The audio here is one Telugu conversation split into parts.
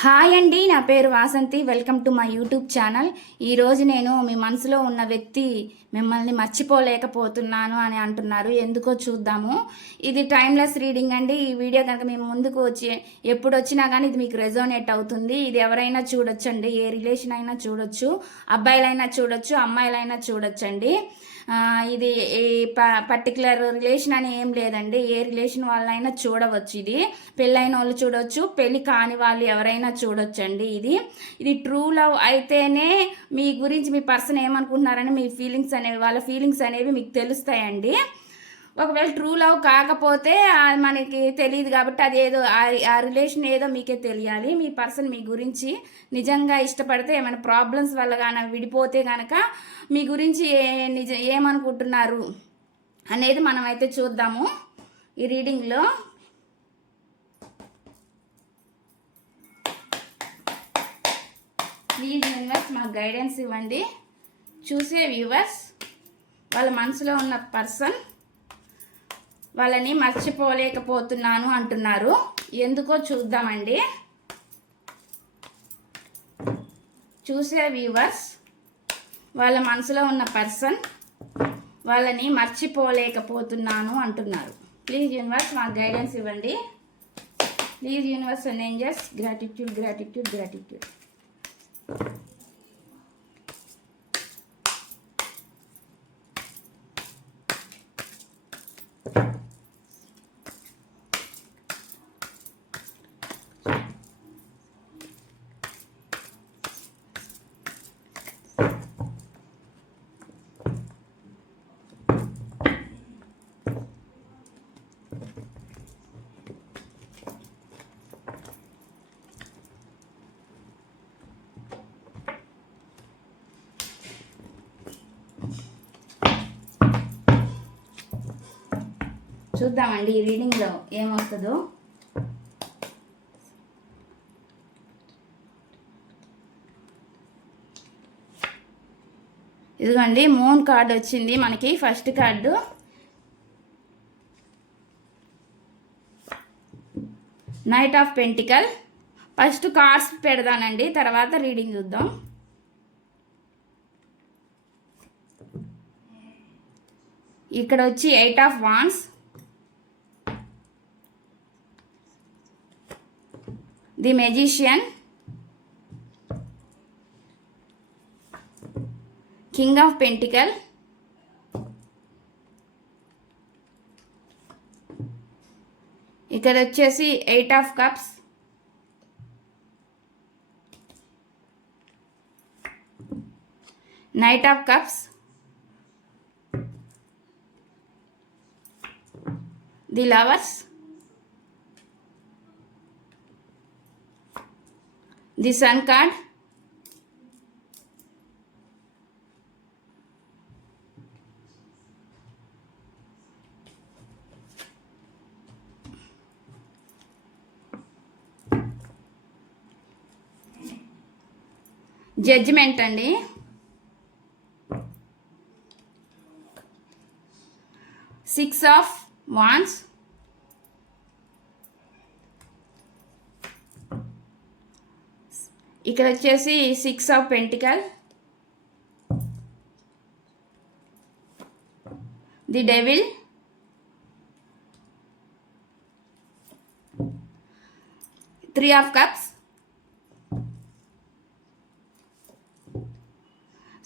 హాయ్ అండి నా పేరు Vasanthi. Welcome to my YouTube channel. ఈరోజు నేను మీ మనసులో ఉన్న వ్యక్తి మిమ్మల్ని మర్చిపోలేకపోతున్నాను అని అంటున్నారు. ఎందుకో చూద్దాము. ఇది టైమ్లెస్ రీడింగ్ అండి. ఈ వీడియో కనుక మేము ముందుకు వచ్చి ఎప్పుడు వచ్చినా కానీ ఇది మీకు రెజోనేట్ అవుతుంది. ఇది ఎవరైనా చూడొచ్చండి. ఏ రిలేషన్ అయినా చూడొచ్చు. అబ్బాయిలైనా చూడొచ్చు. అమ్మాయిలైనా చూడొచ్చండి. ఇది ఈ పర్టికులర్ రిలేషన్ అని ఏం లేదండి. ఏ రిలేషన్ వాళ్ళైనా చూడవచ్చు ఇది. పెళ్ళైన వాళ్ళు చూడవచ్చు పెళ్ళి కాని వాళ్ళు ఎవరైనా చూడొచ్చండి ఇది. ఇది ట్రూ లవ్ అయితేనే మీ గురించి మీ పర్సన్ ఏమనుకుంటున్నారని మీ ఫీలింగ్స్ అనేవి వాళ్ళ ఫీలింగ్స్ అనేవి మీకు తెలుస్తాయండి. ఒకవేళ ట్రూ లవ్ కాకపోతే అది మనకి తెలియదు కాబట్టి అది ఏదో ఆ- రిలేషన్ ఏదో మీకే తెలియాలి. మీ పర్సన్ మీ గురించి నిజంగా ఇష్టపడితే ఏమైనా ప్రాబ్లమ్స్ వల్ల కానీ విడిపోతే కనుక మీ గురించి ఏ నిజ ఏమనుకుంటున్నారు అనేది మనం అయితే చూద్దాము ఈ రీడింగ్లో ప్లీజ్ యూనివర్స్ మాకు గైడెన్స్ ఇవ్వండి. చూసే వ్యూవర్స్ వాళ్ళ మనసులో ఉన్న పర్సన్ వాళ్ళని మర్చిపోలేకపోతున్నాను అంటున్నారు. ఎందుకో చూద్దామండి. చూసే వ్యూవర్స్ వాళ్ళ మనసులో ఉన్న పర్సన్ వాళ్ళని మర్చిపోలేకపోతున్నాను అంటున్నారు. ప్లీజ్ యూనివర్స్ మాకు గైడెన్స్ ఇవ్వండి. Please universe and angels gratitude gratitude gratitude చూద్దామండి ఈ రీడింగ్లో ఏమొస్తుందో. ఇదిగోండి మూన్ కార్డ్ వచ్చింది మనకి first card. Knight of pentacle. First cards పెడదానండి తర్వాత రీడింగ్ చూద్దాం. ఇక్కడ వచ్చి eight of wands. The magician king of pentacle ఇక్కడ వచ్చేసి eight of cups knight of cups the lovers the sun card judgement అండి. సిక్స్ ఆఫ్ వాన్స్ ఇక్కడ వచ్చేసి six of pentacle. The devil. Three of cups.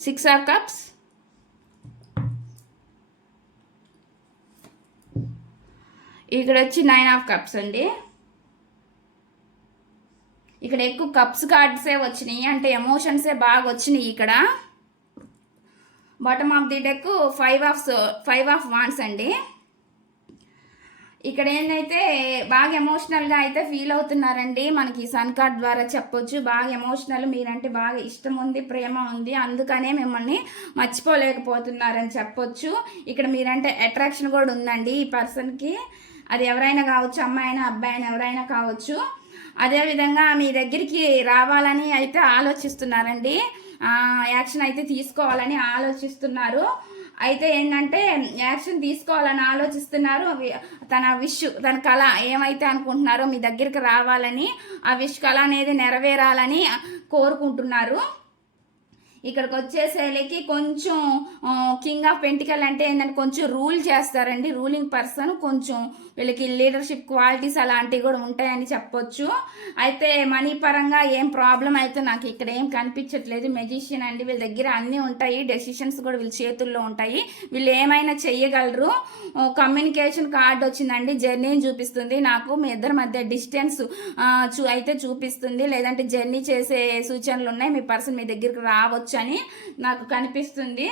Six of cups. ఇక్కడ వచ్చి నైన్ ఆఫ్ కప్స్ అండి. ఇక్కడ ఎక్కువ కప్స్ కార్డ్సే వచ్చినాయి అంటే ఎమోషన్సే బాగా వచ్చినాయి ఇక్కడ. Bottom of the deck five of five of wands అండి. ఇక్కడ ఏంటైతే బాగా ఎమోషనల్గా అయితే ఫీల్ అవుతున్నారండి మనకి సన్ కార్డ్ ద్వారా చెప్పొచ్చు. బాగా ఎమోషనల్ మీరంటే బాగా ఇష్టం ఉంది ప్రేమ ఉంది అందుకనే మిమ్మల్ని మర్చిపోలేకపోతున్నారని చెప్పొచ్చు. ఇక్కడ మీరంటే అట్రాక్షన్ కూడా ఉందండి ఈ పర్సన్కి అది ఎవరైనా కావచ్చు అమ్మాయి అయినా అబ్బాయి అయినా ఎవరైనా కావచ్చు. అదేవిధంగా మీ దగ్గరికి రావాలని అయితే ఆలోచిస్తున్నారండి. యాక్షన్ అయితే తీసుకోవాలని ఆలోచిస్తున్నారు. అయితే ఏంటంటే యాక్షన్ తీసుకోవాలని ఆలోచిస్తున్నారు. తన విష్ తన కళ ఏమైతే అనుకుంటున్నారో మీ దగ్గరికి రావాలని ఆ విష్ కళ అనేది నెరవేరాలని కోరుకుంటున్నారు. ఇక్కడికి వచ్చేసేలకి కొంచెం కింగ్ ఆఫ్ పెంటికల్ అంటే ఏంటంటే కొంచెం రూల్ చేస్తారండి. రూలింగ్ పర్సన్ కొంచెం వీళ్ళకి లీడర్షిప్ క్వాలిటీస్ అలాంటివి కూడా ఉంటాయని చెప్పొచ్చు. అయితే మనీ పరంగా ఏం ప్రాబ్లం అయితే నాకు ఇక్కడ ఏం కనిపించట్లేదు. మెజిషియన్ అండి వీళ్ళ దగ్గర అన్నీ ఉంటాయి. డెసిషన్స్ కూడా వీళ్ళ చేతుల్లో ఉంటాయి. వీళ్ళు ఏమైనా చెయ్యగలరు? కమ్యూనికేషన్ కార్డ్ వచ్చిందండి. జర్నీని చూపిస్తుంది. నాకు మీ ఇద్దరి మధ్య డిస్టెన్స్ చూ అయితే చూపిస్తుంది. లేదంటే జర్నీ చేసే సూచనలు ఉన్నాయి. మీ పర్సన్ మీ దగ్గరికి రావచ్చు. అని నాకు కనిపిస్తుంది.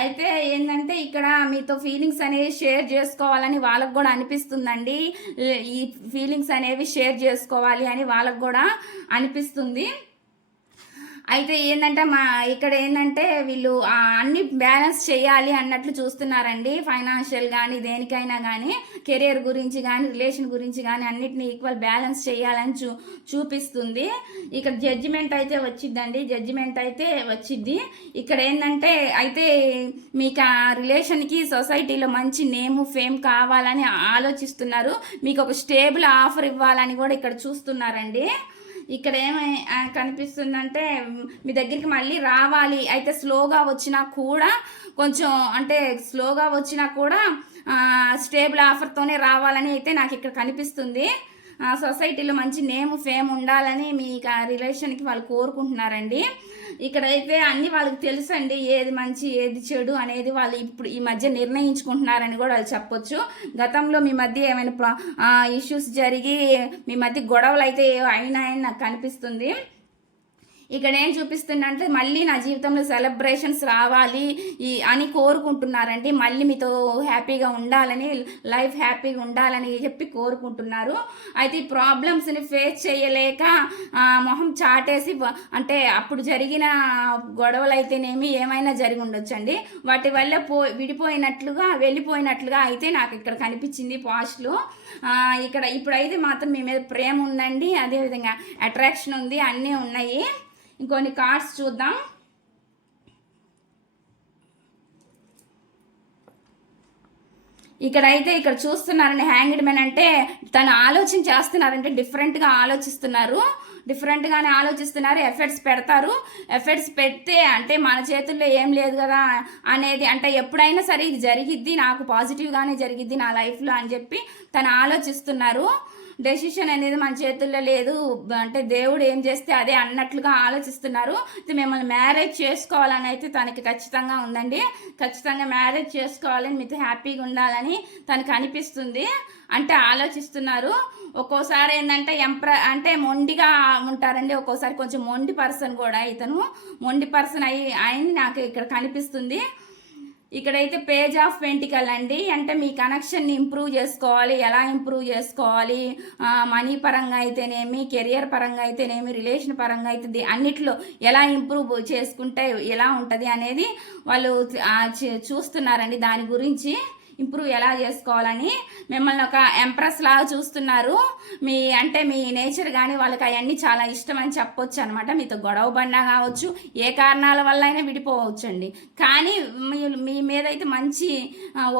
అయితే ఏంటంటే ఇక్కడ మీతో ఫీలింగ్స్ అనేవి షేర్ చేసుకోవాలని వాళ్ళకు కూడా అనిపిస్తుందండి. ఈ ఫీలింగ్స్ అనేవి షేర్ చేసుకోవాలి అని వాళ్ళకు కూడా అనిపిస్తుంది. అయితే ఏంటంటే మా ఇక్కడ ఏంటంటే వీళ్ళు అన్ని బ్యాలెన్స్ చేయాలి అన్నట్లు చూస్తున్నారండి. ఫైనాన్షియల్ కానీ దేనికైనా కానీ కెరియర్ గురించి కానీ రిలేషన్ గురించి కానీ అన్నిటిని ఈక్వల్ బ్యాలెన్స్ చేయాలని చూ చూపిస్తుంది. ఇక్కడ జడ్జిమెంట్ అయితే వచ్చిద్దండి. జడ్జిమెంట్ అయితే వచ్చిద్ది. ఇక్కడ ఏంటంటే అయితే మీకు ఆ రిలేషన్కి సొసైటీలో మంచి నేము ఫేమ్ కావాలని ఆలోచిస్తున్నారు. మీకు ఒక స్టేబుల్ ఆఫర్ ఇవ్వాలని కూడా ఇక్కడ చూస్తున్నారండి. ఇక్కడ ఏమై కనిపిస్తుందంటే మీ దగ్గరికి మళ్ళీ రావాలి. అయితే స్లోగా వచ్చినా కూడా కొంచెం అంటే స్లోగా వచ్చినా కూడా స్టేబుల్ ఆఫర్తోనే రావాలని అయితే నాకు ఇక్కడ కనిపిస్తుంది. సొసైటీలో మంచి నేమ్ ఫేమ్ ఉండాలని మీ రిలేషన్కి వాళ్ళు కోరుకుంటున్నారండి. ఇక్కడైతే అన్ని వాళ్ళకి తెలుసు అండి ఏది మంచి ఏది చెడు అనేది వాళ్ళు ఇప్పుడు ఈ మధ్య నిర్ణయించుకుంటున్నారని కూడా వాళ్ళు చెప్పొచ్చు. గతంలో మీ మధ్య ఏమైనా ఇష్యూస్ జరిగి మీ మధ్య గొడవలు అయితే అయినాయని నాకు కనిపిస్తుంది. ఇక్కడ ఏం చూపిస్తుందంటే మళ్ళీ నా జీవితంలో సెలబ్రేషన్స్ రావాలి ఈ అని కోరుకుంటున్నారండి. మళ్ళీ మీతో హ్యాపీగా ఉండాలని లైఫ్ హ్యాపీగా ఉండాలని చెప్పి కోరుకుంటున్నారు. అయితే ఈ ప్రాబ్లమ్స్ని ఫేస్ చేయలేక మొహం చాటేసి అంటే అప్పుడు జరిగిన గొడవలు అయితేనేమి ఏమైనా జరిగి ఉండొచ్చండి. వాటి వల్ల పో విడిపోయినట్లుగా వెళ్ళిపోయినట్లుగా అయితే నాకు ఇక్కడ కనిపించింది పాస్ట్లో. ఇక్కడ ఇప్పుడైతే మాత్రం మీ మీద ప్రేమ ఉందండి. అదేవిధంగా అట్రాక్షన్ ఉంది అన్నీ ఉన్నాయి. ఇంకొన్ని కార్డ్స్ చూద్దాం. ఇక్కడైతే ఇక్కడ చూస్తున్నారండి హ్యాంగిడ్ మెన్ అంటే తను ఆలోచన చేస్తున్నారంటే డిఫరెంట్గా ఆలోచిస్తున్నారు. డిఫరెంట్గానే ఆలోచిస్తున్నారు ఎఫర్ట్స్ పెడతారు. ఎఫర్ట్స్ పెడితే అంటే మన చేతుల్లో ఏం లేదు కదా అనేది అంటే ఎప్పుడైనా సరే ఇది జరిగిద్ది నాకు పాజిటివ్గానే జరిగిద్ది నా లైఫ్లో అని చెప్పి తను ఆలోచిస్తున్నారు. డెసిషన్ అనేది మన చేతుల్లో లేదు. అంటే దేవుడు ఏం చేస్తే అదే అన్నట్లుగా ఆలోచిస్తున్నారు. ఇది మిమ్మల్ని మ్యారేజ్ చేసుకోవాలని అయితే తనకి ఖచ్చితంగా ఉందండి. ఖచ్చితంగా మ్యారేజ్ చేసుకోవాలని మీతో హ్యాపీగా ఉండాలని తనకు అనిపిస్తుంది. అంటే ఆలోచిస్తున్నారు. ఒక్కోసారి ఏంటంటే ఎంప్ర అంటే మొండిగా ఉంటారండి. ఒక్కోసారి కొంచెం మొండి పర్సన్ కూడా ఇతను. మొండి పర్సన్ అయి ఆయన నాకు ఇక్కడ కనిపిస్తుంది. ఇక్కడైతే పేజ్ ఆఫ్ వెంటికల్ అండి. అంటే మీ కనెక్షన్ని ఇంప్రూవ్ చేసుకోవాలి. ఎలా ఇంప్రూవ్ చేసుకోవాలి? మనీ పరంగా అయితేనేమి కెరియర్ పరంగా అయితేనేమి రిలేషన్ పరంగా అయితే అన్నిట్లో ఎలా ఇంప్రూవ్ చేసుకుంటే ఎలా ఉంటుంది అనేది వాళ్ళు చూస్తున్నారండి. దాని గురించి ఇంప్రూవ్ ఎలా చేసుకోవాలని మిమ్మల్ని ఒక ఎంప్రెస్ లాగా చూస్తున్నారు. మీ అంటే మీ నేచర్ కానీ వాళ్ళకి అవన్నీ చాలా ఇష్టం అని చెప్పొచ్చు అనమాట మీతో గొడవ పడినా కావచ్చు ఏ కారణాల వల్ల అయినా విడిపోవచ్చు అండి కానీ మీ మీ మీద అయితే మంచి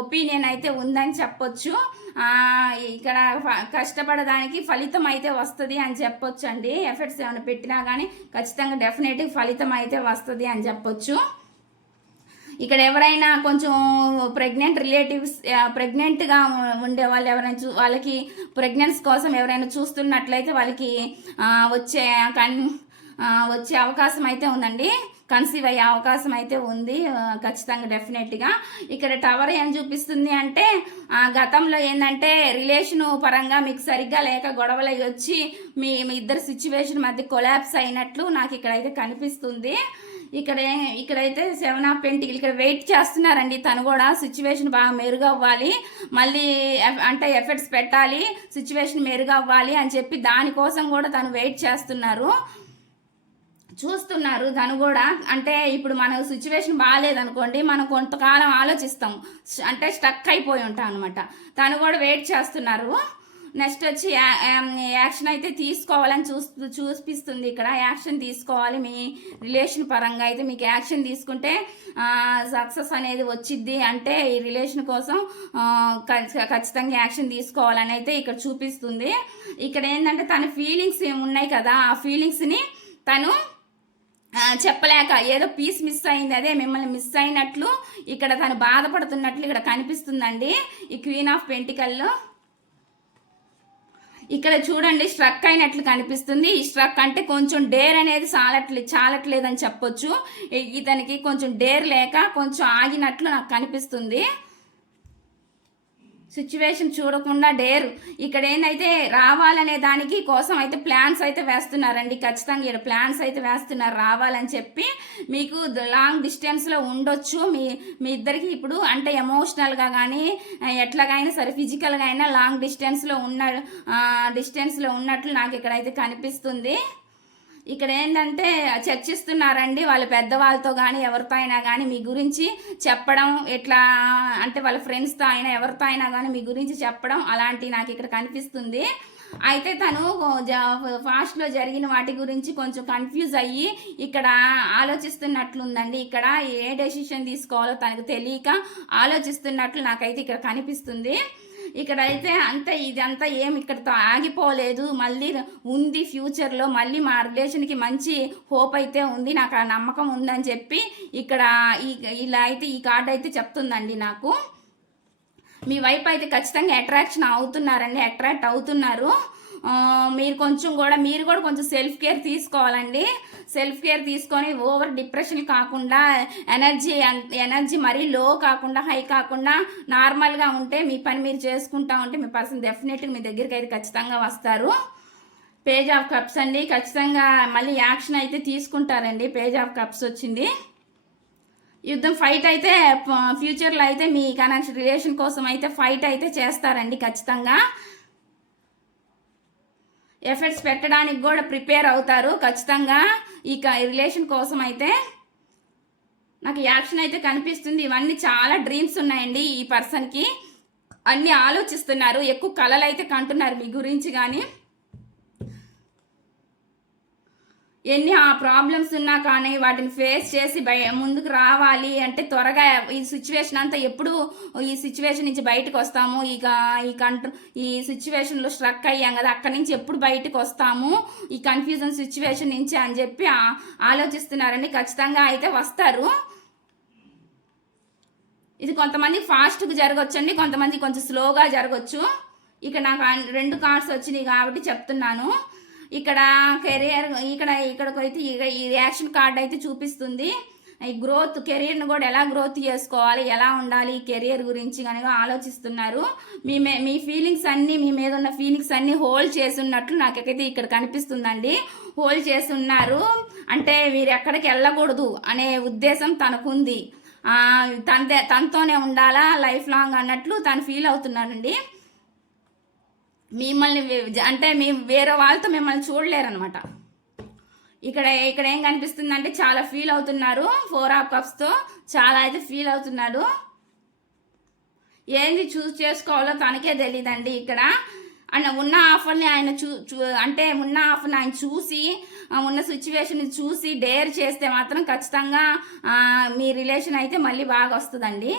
ఒపీనియన్ అయితే ఉందని చెప్పొచ్చు. ఇక్కడ ఫ- కష్టపడడానికి ఫలితం అయితే వస్తుంది అని చెప్పొచ్చు అండి ఎఫర్ట్స్ ఏమైనా పెట్టినా కానీ ఖచ్చితంగా డెఫినెట్గా ఫలితం అయితే వస్తుంది అని చెప్పొచ్చు. ఇక్కడ ఎవరైనా కొంచెం ప్రెగ్నెంట్ రిలేటివ్స్ ప్రెగ్నెంట్గా ఉండే వాళ్ళు ఎవరైనా చూ వాళ్ళకి ప్రెగ్నెన్స్ కోసం ఎవరైనా చూస్తున్నట్లయితే వాళ్ళకి వచ్చే కన్ వచ్చే అవకాశం అయితే ఉందండి. కన్సీవ్ అయ్యే అవకాశం అయితే ఉంది ఖచ్చితంగా డెఫినెట్గా ఇక్కడ టవర్ ఏం చూపిస్తుంది అంటే ఆ, గతంలో ఏంటంటే రిలేషన్ పరంగా మీకు సరిగ్గా లేక గొడవలు అయ్యి వచ్చి మీ మీ ఇద్దరు సిచ్యువేషన్ మధ్య కొలాప్స్ అయినట్లు నాకు ఇక్కడైతే కనిపిస్తుంది. ఇక్కడ ఇక్కడైతే సెవెన్ ఆఫ్ పెంటికల్ ఇక్కడ వెయిట్ చేస్తున్నారండి. తను కూడా సిచ్యువేషన్ బాగా మెరుగవ్వాలి. మళ్ళీ అంటే ఎఫర్ట్స్ పెట్టాలి. సిచ్యువేషన్ మెరుగవ్వాలి అని చెప్పి దానికోసం కూడా తను వెయిట్ చేస్తున్నారు. చూస్తున్నారు తను కూడా. అంటే ఇప్పుడు మన సిచ్యువేషన్ బాగాలేదనుకోండి మనం కొంతకాలం ఆలోచిస్తాం. అంటే స్టక్ అయిపోయి ఉంటాం అనమాట తను కూడా వెయిట్ చేస్తున్నారు. నెక్స్ట్ వచ్చి యాక్షన్ అయితే తీసుకోవాలని చూస్ చూపిస్తుంది ఇక్కడ. యాక్షన్ తీసుకోవాలి మీ రిలేషన్ పరంగా. అయితే మీకు యాక్షన్ తీసుకుంటే సక్సెస్ అనేది వచ్చిద్ది అంటే ఈ రిలేషన్ కోసం ఖచ్చితంగా యాక్షన్ తీసుకోవాలని అయితే ఇక్కడ చూపిస్తుంది. ఇక్కడ ఏంటంటే తన ఫీలింగ్స్ ఉన్నాయి కదా ఆ ఫీలింగ్స్ని తను చెప్పలేక ఏదో పీస్ మిస్ అయింది అదే మిమ్మల్ని మిస్ అయినట్లు ఇక్కడ తను బాధపడుతున్నట్లు ఇక్కడ కనిపిస్తుందండి. ఈ క్వీన్ ఆఫ్ పెంటికల్లో. ఇక్కడ చూడండి స్ట్రక్ అయినట్లు కనిపిస్తుంది. ఈ స్ట్రక్ అంటే కొంచెం డేర్ అనేది చాలట్లే చాలట్లేదని చెప్పొచ్చు. ఇతనికి కొంచెం డేర్ లేక కొంచెం ఆగినట్లు నాకు కనిపిస్తుంది. సిచ్యువేషన్ చూడకుండా డేర్. ఇక్కడ ఏందైతే రావాలనే దానికి కోసం అయితే ప్లాన్స్ అయితే వేస్తున్నారండి. ఖచ్చితంగా ఇక్కడ ప్లాన్స్ అయితే వేస్తున్నారు రావాలని చెప్పి. మీకు లాంగ్ డిస్టెన్స్లో ఉండొచ్చు. మీ మీ ఇద్దరికి ఇప్పుడు అంటే ఎమోషనల్గా కానీ ఎట్లాగైనా సరే ఫిజికల్గా అయినా లాంగ్ డిస్టెన్స్లో ఉన్న డిస్టెన్స్లో ఉన్నట్లు నాకు ఇక్కడైతే కనిపిస్తుంది. ఇక్కడ ఏంటంటే చర్చిస్తున్నారండి వాళ్ళ పెద్దవాళ్ళతో కానీ ఎవరితో అయినా కానీ మీ గురించి చెప్పడం ఎట్లా అంటే వాళ్ళ ఫ్రెండ్స్తో అయినా ఎవరితో అయినా కానీ మీ గురించి చెప్పడం అలాంటివి నాకు ఇక్కడ కనిపిస్తుంది. అయితే తను జ- ఫాస్ట్లో జరిగిన వాటి గురించి కొంచెం కన్ఫ్యూజ్ అయ్యి ఇక్కడ ఆలోచిస్తున్నట్లుందండి. ఇక్కడ ఏ డెసిషన్ తీసుకోవాలో తనకు తెలియక ఆలోచిస్తున్నట్లు నాకైతే ఇక్కడ కనిపిస్తుంది. ఇక్కడైతే అంత ఇదంతా ఏం ఇక్కడతో ఆగిపోలేదు. మళ్ళీ ఉంది ఫ్యూచర్లో మళ్ళీ మా రిలేషన్కి మంచి హోప్ అయితే ఉంది నాకు ఆ నమ్మకం ఉందని చెప్పి ఇక్కడ ఈ ఇలా అయితే ఈ కార్డ్ అయితే చెప్తుందండి నాకు. మీ వైపు అయితే ఖచ్చితంగా అట్రాక్షన్ అవుతున్నారండి అట్రాక్ట్ అవుతున్నారు. మీరు కొంచెం కూడా మీరు కూడా కొంచెం సెల్ఫ్ కేర్ తీసుకోవాలండి. సెల్ఫ్ కేర్ తీసుకొని ఓవర్ డిప్రెషన్ కాకుండా ఎనర్జీ ఎనర్జీ మరీ లో కాకుండా హై కాకుండా నార్మల్గా ఉంటే మీ పని మీరు చేసుకుంటా ఉంటే మీ పర్సన్ డెఫినెట్గా మీ దగ్గరికి అయితే ఖచ్చితంగా వస్తారు. పేజ్ ఆఫ్ కప్స్ అండి. ఖచ్చితంగా మళ్ళీ యాక్షన్ అయితే తీసుకుంటారండి. పేజ్ ఆఫ్ కప్స్ వచ్చింది. యుద్ధం ఫైట్ అయితే ఫ్యూచర్లో అయితే మీ కనెక్షన్ రిలేషన్ కోసం అయితే ఫైట్ అయితే చేస్తారండి ఖచ్చితంగా. ఎఫర్ట్స్ పెట్టడానికి కూడా ప్రిపేర్ అవుతారు. ఖచ్చితంగా ఈ క- రిలేషన్ కోసం అయితే నాకు యాక్షన్ అయితే కనిపిస్తుంది. ఇవన్నీ చాలా డ్రీమ్స్ ఉన్నాయండి ఈ పర్సన్కి. అన్నీ ఆలోచిస్తున్నారు. ఎక్కువ కళలు అయితే కంటున్నారు మీ గురించి కానీ. ఎన్ని ఆ ప్రాబ్లమ్స్ ఉన్నా కానీ వాటిని ఫేస్ చేసి బయ ముందుకు రావాలి అంటే త్వరగా ఈ సిచ్యువేషన్ అంతా ఎప్పుడు ఈ సిచ్యువేషన్ నుంచి బయటకు వస్తాము. ఇక ఈ కంట్రో ఈ సిచ్యువేషన్లో స్ట్రక్ అయ్యాం కదా అక్కడి నుంచి ఎప్పుడు బయటకు వస్తాము? ఈ కన్ఫ్యూజన్ సిచ్యువేషన్ నుంచి అని చెప్పి ఆలోచిస్తున్నారండి. ఖచ్చితంగా అయితే వస్తారు. ఇది కొంతమంది ఫాస్ట్గా జరగవచ్చండి కొంతమంది కొంచెం స్లోగా జరగవచ్చు ఇక నాకు రెండు కార్డ్స్ వచ్చినాయి కాబట్టి చెప్తున్నాను. ఇక్కడ కెరియర్ ఇక్కడ ఇక్కడికి అయితే ఈ- ఈ రియాక్షన్ కార్డ్ అయితే చూపిస్తుంది. ఈ గ్రోత్ కెరీర్ని కూడా ఎలా గ్రోత్ చేసుకోవాలి ఎలా ఉండాలి ఈ కెరియర్ గురించి కనుక ఆలోచిస్తున్నారు. మీ మే మీ ఫీలింగ్స్ అన్నీ మీ మీద ఉన్న ఫీలింగ్స్ అన్నీ హోల్డ్ చేసి ఉన్నట్లు నాకైతే ఇక్కడ కనిపిస్తుందండి. హోల్డ్ చేసి ఉన్నారు అంటే వీరు ఎక్కడికి వెళ్ళకూడదు అనే ఉద్దేశం తనకుంది. ఆ, తనదే తనతోనే ఉండాలా లైఫ్ లాంగ్ అన్నట్లు తను ఫీల్ అవుతున్నాడండి మిమ్మల్ని అంటే మీ వేరే వాళ్ళతో మిమ్మల్ని చూడలేరనమాట ఇక్కడ ఇక్కడ ఏం కనిపిస్తుందంటే చాలా ఫీల్ అవుతున్నారు. ఫోర్ ఆఫ్ కప్స్తో చాలా అయితే ఫీల్ అవుతున్నారు ఏంది చూస్ చేసుకోవాలో తనకే తెలియదండి ఇక్కడ. ఆయన ఉన్న ఆఫర్ని ఆయన చూ చూ- అంటే ఉన్న ఆఫర్ని ఆయన చూసి ఉన్న సిచ్యువేషన్ చూసి డేర్ చేస్తే మాత్రం ఖచ్చితంగా మీ రిలేషన్ అయితే మళ్ళీ బాగా వస్తుందండి.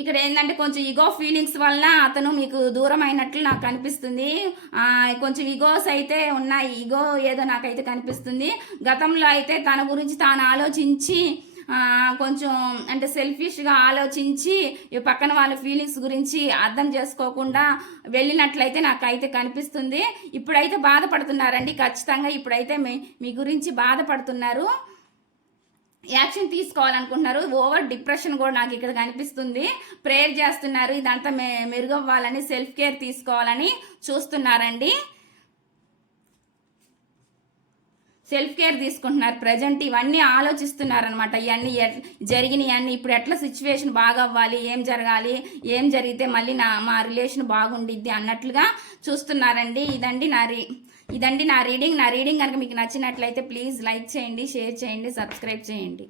ఇక్కడ ఏంటంటే కొంచెం ఇగో ఫీలింగ్స్ వలన అతను మీకు దూరం అయినట్లు నాకు కనిపిస్తుంది కొంచెం ఇగోస్ అయితే ఉన్నాయి. ఇగో ఏదో నాకైతే కనిపిస్తుంది. గతంలో అయితే తన గురించి తాను ఆలోచించి కొంచెం అంటే సెల్ఫిష్గా ఆలోచించి ఈ పక్కన వాళ్ళ ఫీలింగ్స్ గురించి అర్థం చేసుకోకుండా వెళ్ళినట్లయితే నాకైతే కనిపిస్తుంది. ఇప్పుడైతే బాధపడుతున్నారండి. ఖచ్చితంగా ఇప్పుడైతే మీ మీ గురించి బాధపడుతున్నారు. యాక్షన్ తీసుకోవాలనుకుంటున్నారు. ఓవర్ డిప్రెషన్ కూడా నాకు ఇక్కడ కనిపిస్తుంది. ప్రేయర్ చేస్తున్నారు. ఇదంతా మె మెరుగవ్వాలని సెల్ఫ్ కేర్ తీసుకోవాలని చూస్తున్నారండి. సెల్ఫ్ కేర్ తీసుకుంటున్నారు. ప్రజెంట్ ఇవన్నీ ఆలోచిస్తున్నారనమాట ఇవన్నీ ఎట్- జరిగినవన్నీ ఇప్పుడు ఎట్లా సిచ్యువేషన్ బాగా అవ్వాలి ఏం జరగాలి? ఏం జరిగితే మళ్ళీ నా మా రిలేషన్ బాగుండిద్ది అన్నట్లుగా చూస్తున్నారండి. ఇదండి నా రీ ఇదండి నా రీడింగ్. నా రీడింగ్ కనుక మీకు నచ్చినట్లయితే ప్లీజ్ లైక్ చేయండి షేర్ చేయండి సబ్స్క్రైబ్ చేయండి.